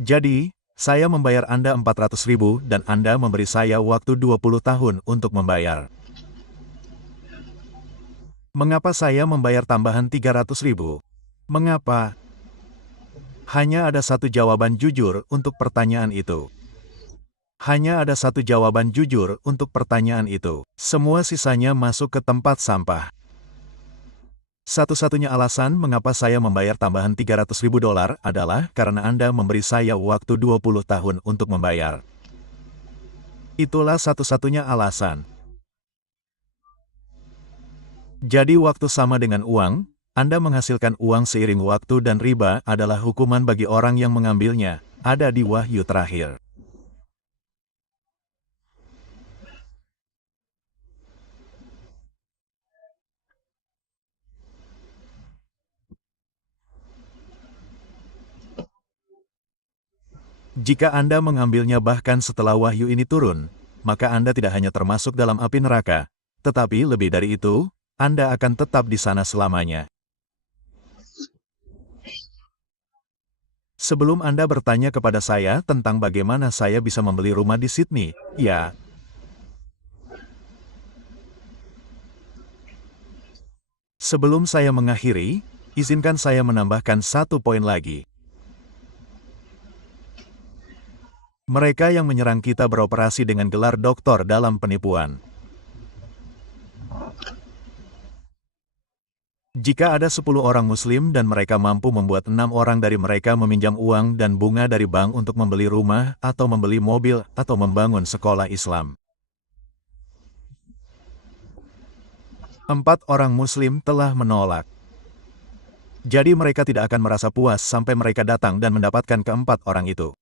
Jadi, saya membayar Anda 400.000 dan Anda memberi saya waktu 20 tahun untuk membayar. Mengapa saya membayar tambahan 300.000? Mengapa? Hanya ada satu jawaban jujur untuk pertanyaan itu. Hanya ada satu jawaban jujur untuk pertanyaan itu. Semua sisanya masuk ke tempat sampah. Satu-satunya alasan mengapa saya membayar tambahan 300.000 dolar adalah karena Anda memberi saya waktu 20 tahun untuk membayar. Itulah satu-satunya alasan. Jadi waktu sama dengan uang, Anda menghasilkan uang seiring waktu dan riba adalah hukuman bagi orang yang mengambilnya, ada di Wahyu terakhir. Jika Anda mengambilnya bahkan setelah wahyu ini turun, maka Anda tidak hanya termasuk dalam api neraka, tetapi lebih dari itu, Anda akan tetap di sana selamanya. Sebelum Anda bertanya kepada saya tentang bagaimana saya bisa membeli rumah di Sydney, ya, sebelum saya mengakhiri, izinkan saya menambahkan satu poin lagi. Mereka yang menyerang kita beroperasi dengan gelar doktor dalam penipuan. Jika ada 10 orang muslim dan mereka mampu membuat 6 orang dari mereka meminjam uang dan bunga dari bank untuk membeli rumah, atau membeli mobil, atau membangun sekolah Islam. 4 orang muslim telah menolak. Jadi mereka tidak akan merasa puas sampai mereka datang dan mendapatkan keempat orang itu.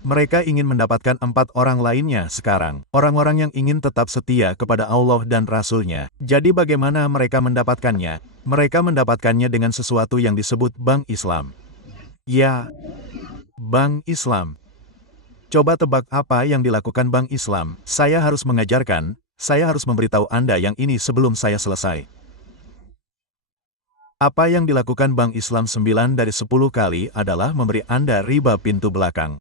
Mereka ingin mendapatkan 4 orang lainnya sekarang. Orang-orang yang ingin tetap setia kepada Allah dan Rasul-Nya. Jadi bagaimana mereka mendapatkannya? Mereka mendapatkannya dengan sesuatu yang disebut Bank Islam. Ya, Bank Islam. Coba tebak apa yang dilakukan Bank Islam. Saya harus mengajarkan, saya harus memberitahu Anda yang ini sebelum saya selesai. Apa yang dilakukan Bank Islam 9 dari 10 kali adalah memberi Anda riba pintu belakang.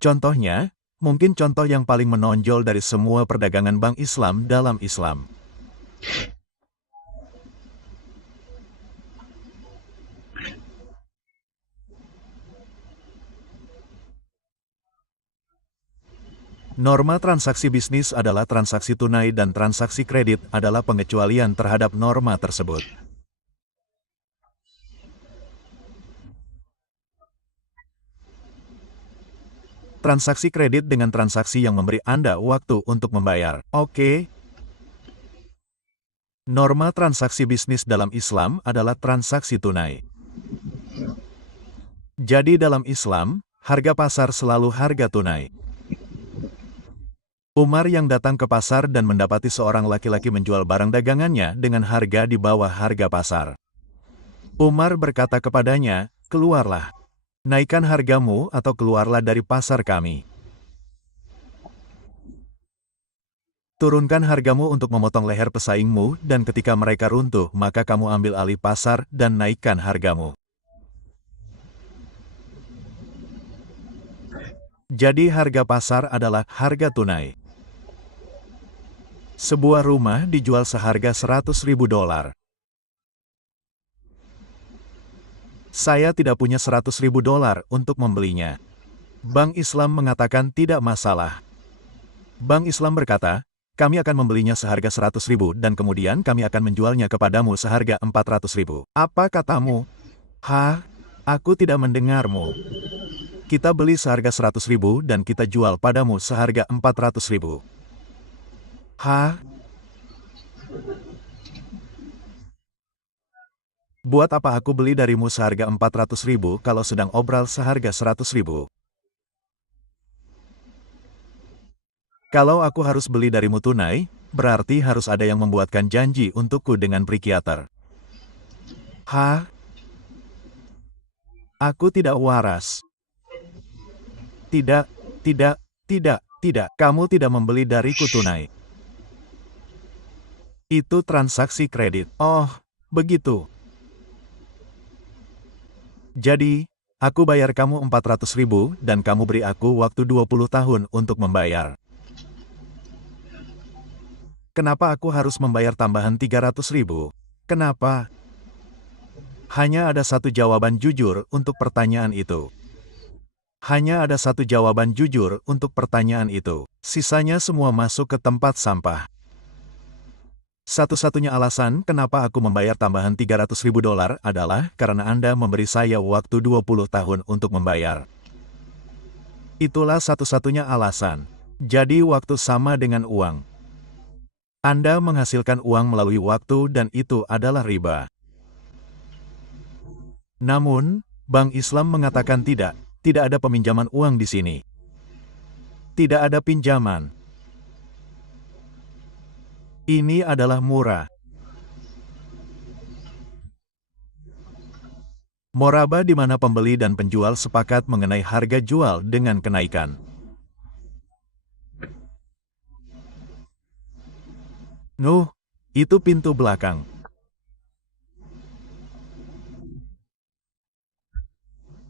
Contohnya, mungkin contoh yang paling menonjol dari semua perdagangan bank Islam dalam Islam. Norma transaksi bisnis adalah transaksi tunai dan transaksi kredit adalah pengecualian terhadap norma tersebut. Transaksi kredit dengan transaksi yang memberi Anda waktu untuk membayar. Oke. Norma transaksi bisnis dalam Islam adalah transaksi tunai. Jadi dalam Islam, harga pasar selalu harga tunai. Umar yang datang ke pasar dan mendapati seorang laki-laki menjual barang dagangannya dengan harga di bawah harga pasar. Umar berkata kepadanya, "Keluarlah. Naikkan hargamu atau keluarlah dari pasar kami. Turunkan hargamu untuk memotong leher pesaingmu, dan ketika mereka runtuh maka kamu ambil alih pasar dan naikkan hargamu." Jadi harga pasar adalah harga tunai. Sebuah rumah dijual seharga 100.000 dolar. Saya tidak punya 100.000 dolar untuk membelinya. Bank Islam mengatakan tidak masalah. Bank Islam berkata, kami akan membelinya seharga 100.000 dan kemudian kami akan menjualnya kepadamu seharga 400.000. Apa katamu? Hah? Aku tidak mendengarmu. Kita beli seharga 100.000 dan kita jual padamu seharga 400.000. Hah? Buat apa aku beli darimu seharga 400.000 kalau sedang obral seharga 100.000? Kalau aku harus beli darimu tunai, berarti harus ada yang membuatkan janji untukku dengan psikiater. Hah? Aku tidak waras. Tidak, tidak, tidak, tidak. Kamu tidak membeli dariku tunai. Itu transaksi kredit. Oh, begitu. Jadi, aku bayar kamu 400.000 dan kamu beri aku waktu 20 tahun untuk membayar. Kenapa aku harus membayar tambahan 300.000? Kenapa? Hanya ada satu jawaban jujur untuk pertanyaan itu. Hanya ada satu jawaban jujur untuk pertanyaan itu. Sisanya semua masuk ke tempat sampah. Satu-satunya alasan kenapa aku membayar tambahan 300.000 dolar adalah karena Anda memberi saya waktu 20 tahun untuk membayar. Itulah satu-satunya alasan. Jadi waktu sama dengan uang. Anda menghasilkan uang melalui waktu dan itu adalah riba. Namun, Bank Islam mengatakan tidak ada peminjaman uang di sini. Tidak ada pinjaman. Ini adalah murah. Moraba di mana pembeli dan penjual sepakat mengenai harga jual dengan kenaikan. Nuh, itu pintu belakang.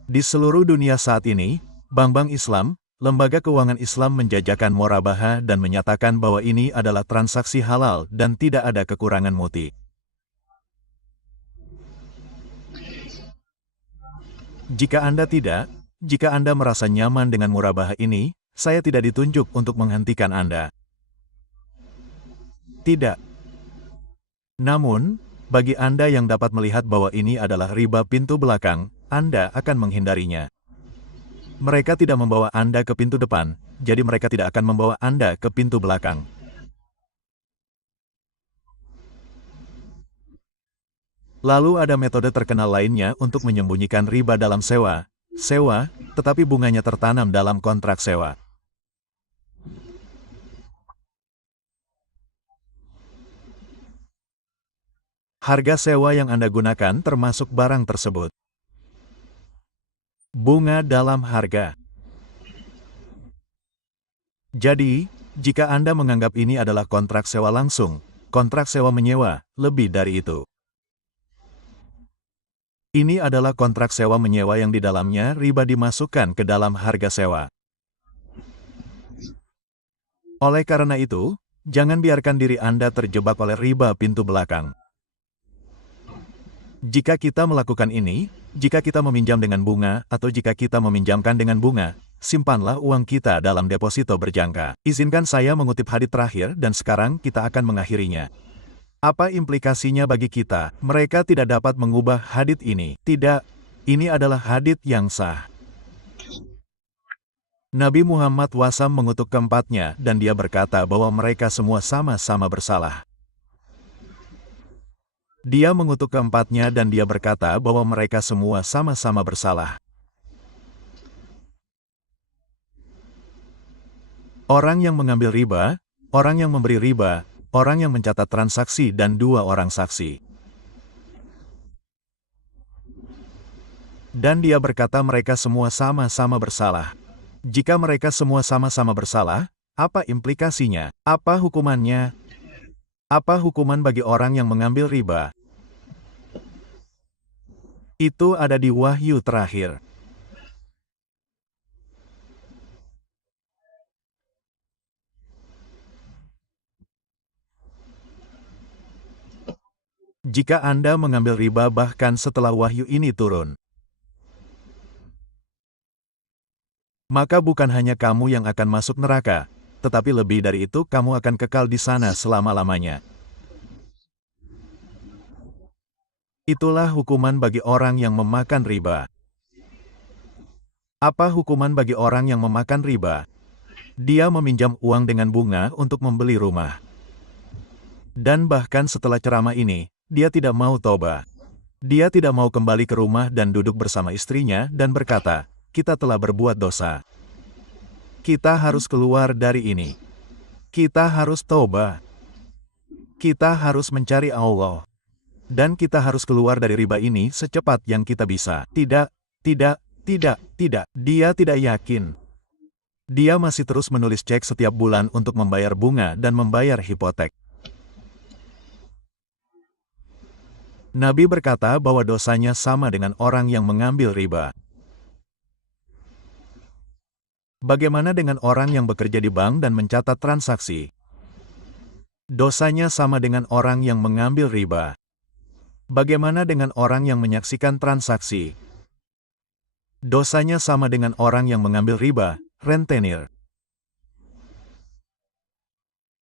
Di seluruh dunia saat ini, bank-bank Islam, lembaga keuangan Islam menjajakan morabaha dan menyatakan bahwa ini adalah transaksi halal dan tidak ada kekurangan muti. Jika Anda merasa nyaman dengan murabaha ini, saya tidak ditunjuk untuk menghentikan Anda. Tidak. Namun, bagi Anda yang dapat melihat bahwa ini adalah riba pintu belakang, Anda akan menghindarinya. Mereka tidak membawa Anda ke pintu depan, jadi mereka tidak akan membawa Anda ke pintu belakang. Lalu ada metode terkenal lainnya untuk menyembunyikan riba dalam sewa, tetapi bunganya tertanam dalam kontrak sewa. Harga sewa yang Anda gunakan termasuk barang tersebut. Bunga dalam harga. Jadi, jika Anda menganggap ini adalah kontrak sewa langsung, kontrak sewa menyewa, lebih dari itu. Ini adalah kontrak sewa menyewa yang di dalamnya riba dimasukkan ke dalam harga sewa. Oleh karena itu, jangan biarkan diri Anda terjebak oleh riba pintu belakang. Jika kita melakukan ini, jika kita meminjam dengan bunga atau jika kita meminjamkan dengan bunga, simpanlah uang kita dalam deposito berjangka. Izinkan saya mengutip hadits terakhir dan sekarang kita akan mengakhirinya. Apa implikasinya bagi kita? Mereka tidak dapat mengubah hadits ini. Tidak, ini adalah hadits yang sah. Nabi Muhammad SAW mengutuk keempatnya dan dia berkata bahwa mereka semua sama-sama bersalah. Dia mengutuk keempatnya dan dia berkata bahwa mereka semua sama-sama bersalah. Orang yang mengambil riba, orang yang memberi riba, orang yang mencatat transaksi dan dua orang saksi. Dan dia berkata mereka semua sama-sama bersalah. Jika mereka semua sama-sama bersalah, apa implikasinya? Apa hukumannya? Apa hukuman bagi orang yang mengambil riba? Itu ada di wahyu terakhir. Jika Anda mengambil riba bahkan setelah wahyu ini turun, maka bukan hanya kamu yang akan masuk neraka, tetapi lebih dari itu kamu akan kekal di sana selama-lamanya. Itulah hukuman bagi orang yang memakan riba. Apa hukuman bagi orang yang memakan riba? Dia meminjam uang dengan bunga untuk membeli rumah. Dan bahkan setelah ceramah ini, dia tidak mau tobat. Dia tidak mau kembali ke rumah dan duduk bersama istrinya dan berkata, kita telah berbuat dosa. Kita harus keluar dari ini. Kita harus tobat. Kita harus mencari Allah. Dan kita harus keluar dari riba ini secepat yang kita bisa. Tidak. Dia tidak yakin. Dia masih terus menulis cek setiap bulan untuk membayar bunga dan membayar hipotek. Nabi berkata bahwa dosanya sama dengan orang yang mengambil riba. Bagaimana dengan orang yang bekerja di bank dan mencatat transaksi? Dosanya sama dengan orang yang mengambil riba. Bagaimana dengan orang yang menyaksikan transaksi? Dosanya sama dengan orang yang mengambil riba, rentenir.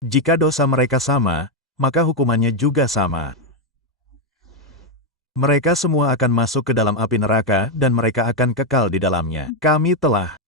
Jika dosa mereka sama, maka hukumannya juga sama. Mereka semua akan masuk ke dalam api neraka dan mereka akan kekal di dalamnya. Kami telah